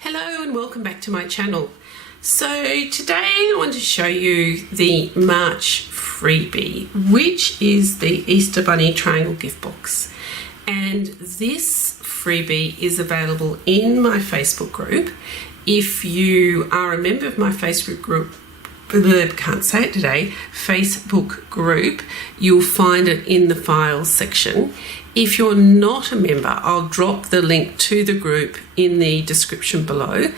Hello and welcome back to my channel. So today I want to show you the March freebie, which is the Easter Bunny Triangle gift box. And this freebie is available in my Facebook group. If you are a member of my Facebook group, Facebook group, you'll find it in the files section. If you're not a member, I'll drop the link to the group in the description below,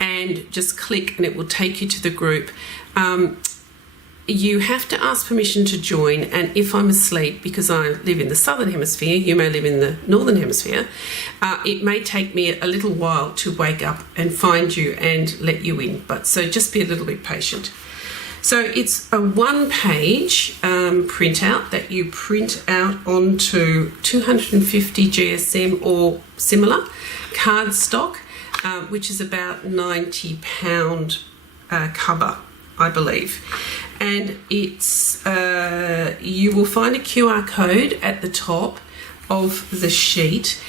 and just click and it will take you to the group. You have to ask permission to join, and if I'm asleep, because I live in the southern hemisphere, you may live in the northern hemisphere, it may take me a little while to wake up and find you and let you in, so just be a little bit patient. So it's a one-page printout that you print out onto 250 GSM or similar cardstock, which is about £90 cover, I believe. And it's you will find a QR code at the top of the sheet,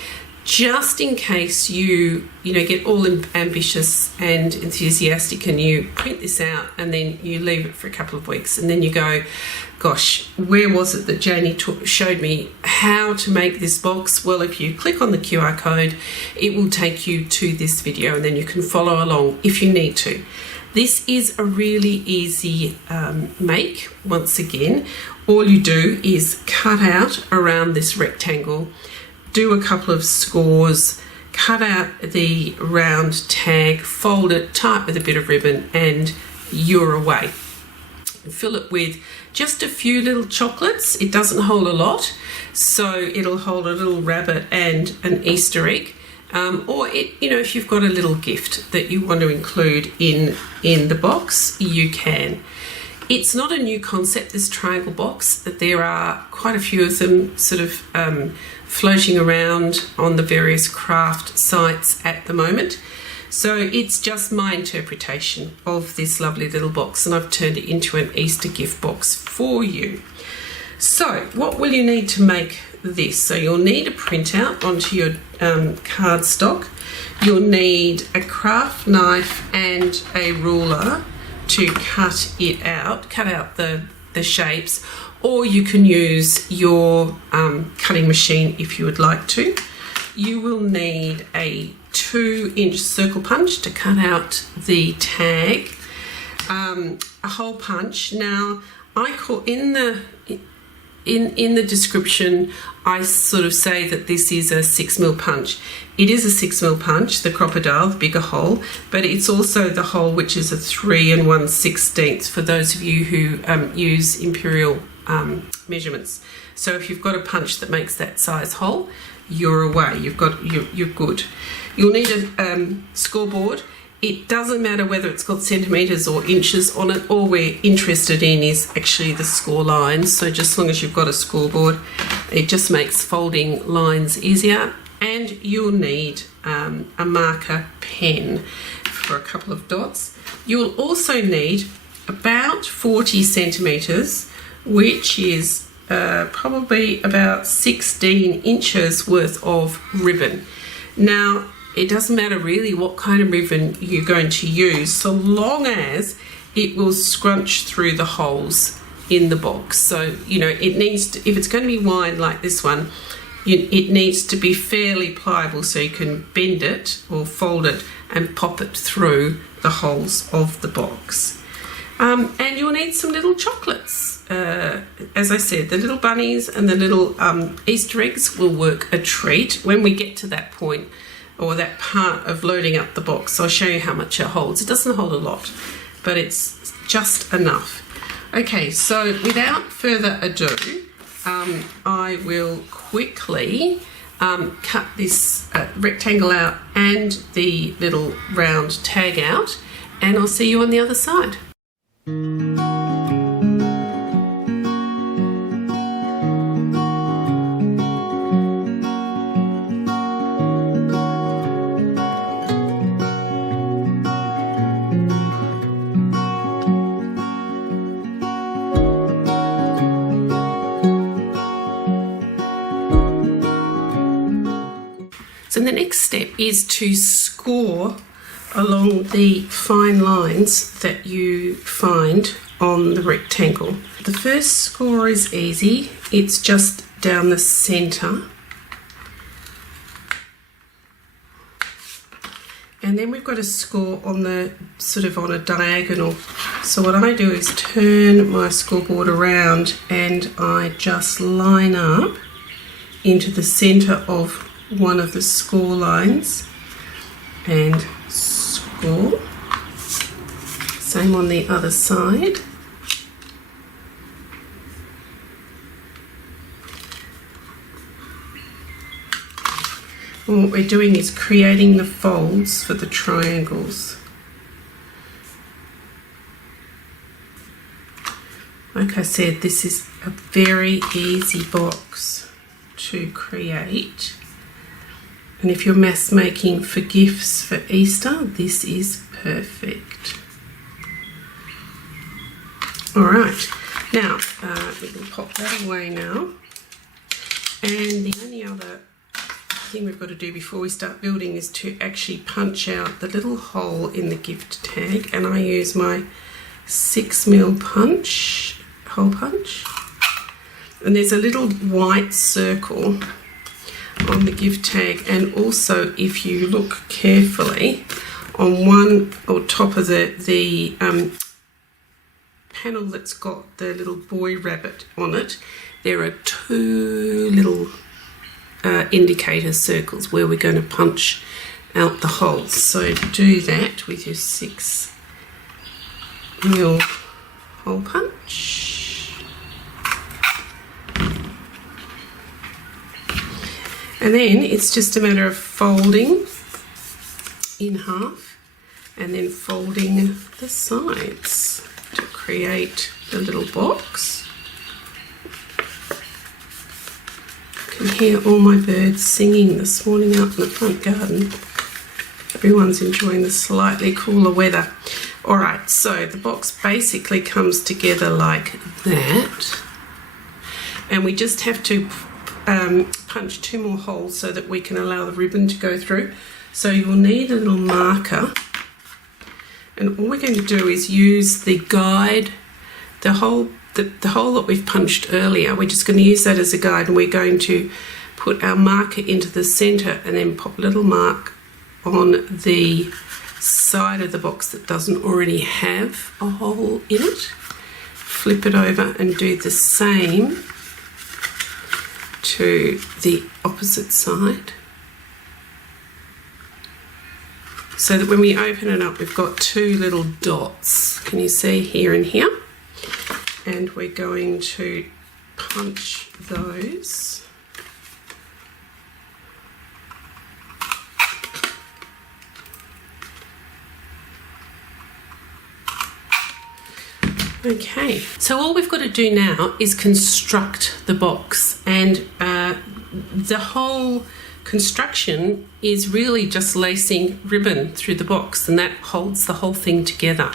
just in case you get all ambitious and enthusiastic and you print this out and then you leave it for a couple of weeks and then you go, gosh, where was it that Janie showed me how to make this box? Well, if you click on the QR code, it will take you to this video and then you can follow along if you need to. This is a really easy make. Once again, all you do is cut out around this rectangle, do a couple of scores, cut out the round tag, fold it, tie it with a bit of ribbon, and you're away. Fill it with just a few little chocolates. It doesn't hold a lot, so it'll hold a little rabbit and an Easter egg. Or if you've got a little gift that you want to include in the box, you can. It's not a new concept, this triangle box. There are quite a few of them sort of floating around on the various craft sites at the moment. So it's just my interpretation of this lovely little box, and I've turned it into an Easter gift box for you. So what will you need to make this? So you'll need a printout onto your cardstock. You'll need a craft knife and a ruler to cut out the shapes, or you can use your cutting machine if you would like to. You will need a 2-inch circle punch to cut out the tag, a hole punch. Now, I call in the description, I sort of say that this is a 6mm punch. It is a 6mm punch, the crocodile, the bigger hole, but it's also the hole which is a 3 1/16 for those of you who use imperial measurements. So if you've got a punch that makes that size hole, you're away. You're good. You'll need a scoreboard. It doesn't matter whether it's got centimetres or inches on it. All we're interested in is actually the score lines. So just as long as you've got a scoreboard, it just makes folding lines easier. And you'll need a marker pen for a couple of dots. You'll also need about 40 centimetres, which is probably about 16 inches worth of ribbon. Now, it doesn't matter really what kind of ribbon you're going to use, so long as it will scrunch through the holes in the box. So, it needs to, if it's going to be wide like this one, it needs to be fairly pliable so you can bend it or fold it and pop it through the holes of the box. And you'll need some little chocolates. As I said, the little bunnies and the little Easter eggs will work a treat. When we get to that point, or that part of loading up the box, I'll show you how much it holds. It doesn't hold a lot, but it's just enough. Okay, so without further ado, I will quickly cut this rectangle out and the little round tag out, and I'll see you on the other side. So the next step is to score along the fine lines that you find on the rectangle. The first score is easy, it's just down the centre. And then we've got a score on the sort of on a diagonal. So what I do is turn my scoreboard around and I just line up into the centre of one of the score lines and score. Same on the other side. And what we're doing is creating the folds for the triangles. Like I said, this is a very easy box to create. And if you're mass making for gifts for Easter, this is perfect. All right, now we can pop that away now. And the only other thing we've got to do before we start building is to actually punch out the little hole in the gift tag, and I use my 6mm hole punch, and there's a little white circle on the gift tag, and also if you look carefully on one or top of the panel that's got the little boy rabbit on it, there are two little indicator circles where we're going to punch out the holes. So do that with your 6mm hole punch. And then it's just a matter of folding in half and then folding the sides to create the little box. I can hear all my birds singing this morning out in the front garden. Everyone's enjoying the slightly cooler weather. All right, so the box basically comes together like that. And we just have to punch 2 more holes so that we can allow the ribbon to go through. So you will need a little marker. And all we're going to do is use the guide, the hole that we've punched earlier. We're just going to use that as a guide, and we're going to put our marker into the centre and then pop a little mark on the side of the box that doesn't already have a hole in it. Flip it over and do the same to the opposite side, so that when we open it up we've got 2 little dots. Can you see here and here? And we're going to punch those. Okay, so all we've got to do now is construct the box, and the whole construction is really just lacing ribbon through the box, and that holds the whole thing together.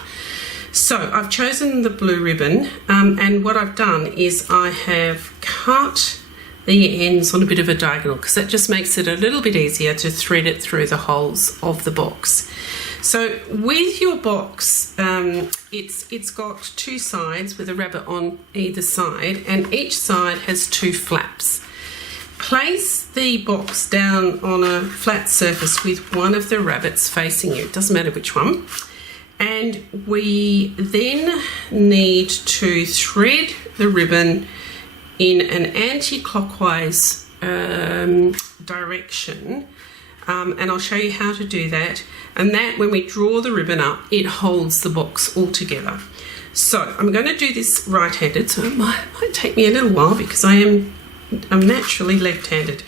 So I've chosen the blue ribbon, and what I've done is I have cut the ends on a bit of a diagonal, because that just makes it a little bit easier to thread it through the holes of the box. So with your box, it's got 2 sides with a rabbit on either side, and each side has 2 flaps. Place the box down on a flat surface with one of the rabbits facing you, it doesn't matter which one. And we then need to thread the ribbon in an anti-clockwise direction, and I'll show you how to do that. And that, when we draw the ribbon up, it holds the box all together. So I'm going to do this right-handed, so it might take me a little while because I'm naturally left-handed,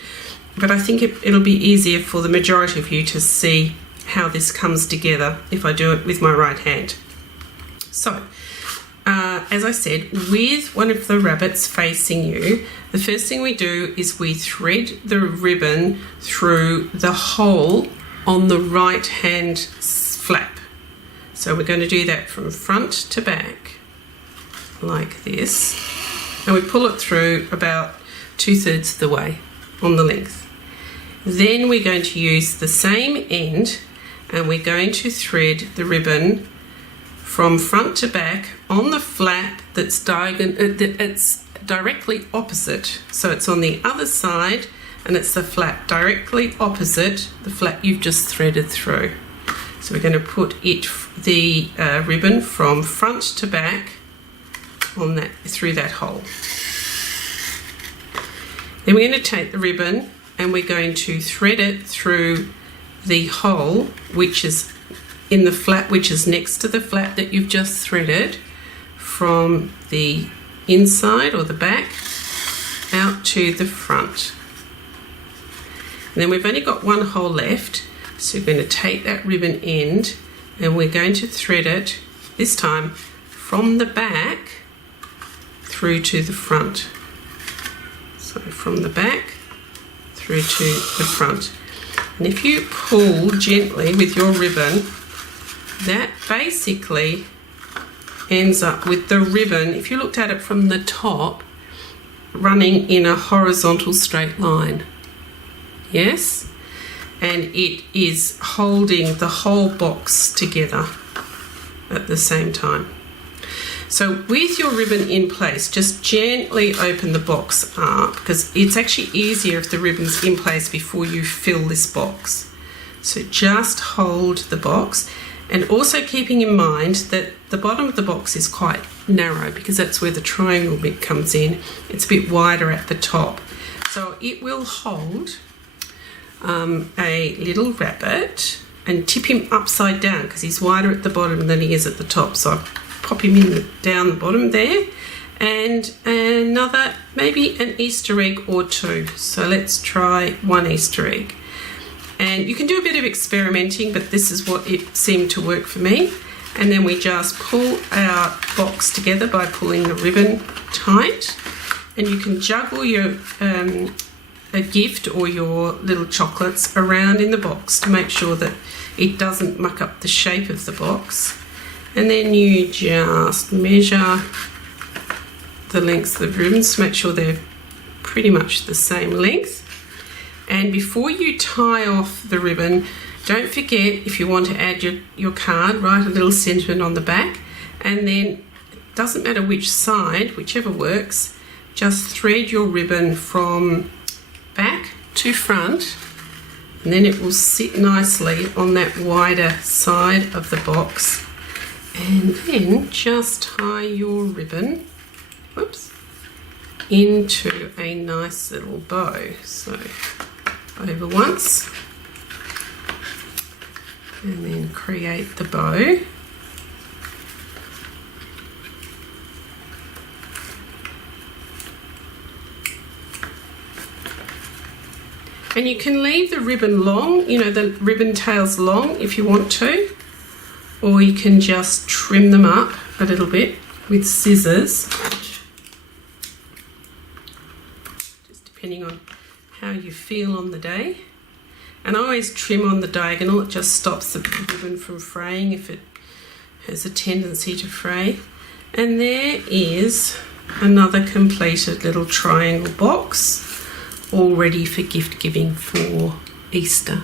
but I think it'll be easier for the majority of you to see how this comes together if I do it with my right hand. So, as I said, with one of the rabbits facing you, the first thing we do is we thread the ribbon through the hole on the right hand flap. So we're going to do that from front to back, like this, and we pull it through about 2/3 of the way on the length. Then we're going to use the same end and we're going to thread the ribbon from front to back on the flap that's it's directly opposite. So it's on the other side, and it's the flap directly opposite the flap you've just threaded through. So we're going to put the ribbon from front to back on that, through that hole. Then we're going to take the ribbon and we're going to thread it through the hole which is in the flap, which is next to the flap that you've just threaded, from the inside or the back out to the front. And then we've only got one hole left, so we're going to take that ribbon end and we're going to thread it, this time from the back through to the front. So from the back through to the front. And if you pull gently with your ribbon, that basically ends up with the ribbon, if you looked at it from the top, running in a horizontal straight line. Yes? And it is holding the whole box together at the same time. So with your ribbon in place, just gently open the box up, because it's actually easier if the ribbon's in place before you fill this box. So just hold the box, and also keeping in mind that the bottom of the box is quite narrow because that's where the triangle bit comes in. It's a bit wider at the top. So it will hold a little rabbit and tip him upside down because he's wider at the bottom than he is at the top. So I pop him in down the bottom there, and another, maybe an Easter egg or two. So let's try one Easter egg. And you can do a bit of experimenting, but this is what it seemed to work for me. And then we just pull our box together by pulling the ribbon tight, and you can juggle your a gift or your little chocolates around in the box to make sure that it doesn't muck up the shape of the box. And then you just measure the lengths of the ribbons to make sure they're pretty much the same length. And before you tie off the ribbon, don't forget, if you want to add your card, write a little sentiment on the back, and then it doesn't matter which side, whichever works, just thread your ribbon from back to front, and then it will sit nicely on that wider side of the box. And then just tie your ribbon, whoops, into a nice little bow. So over once, and then create the bow. And you can leave the ribbon long, you know, the ribbon tails long if you want to, or you can just trim them up a little bit with scissors, just depending on how you feel on the day. And I always trim on the diagonal, it just stops the ribbon from fraying if it has a tendency to fray. And there is another completed little triangle box, all ready for gift giving for Easter.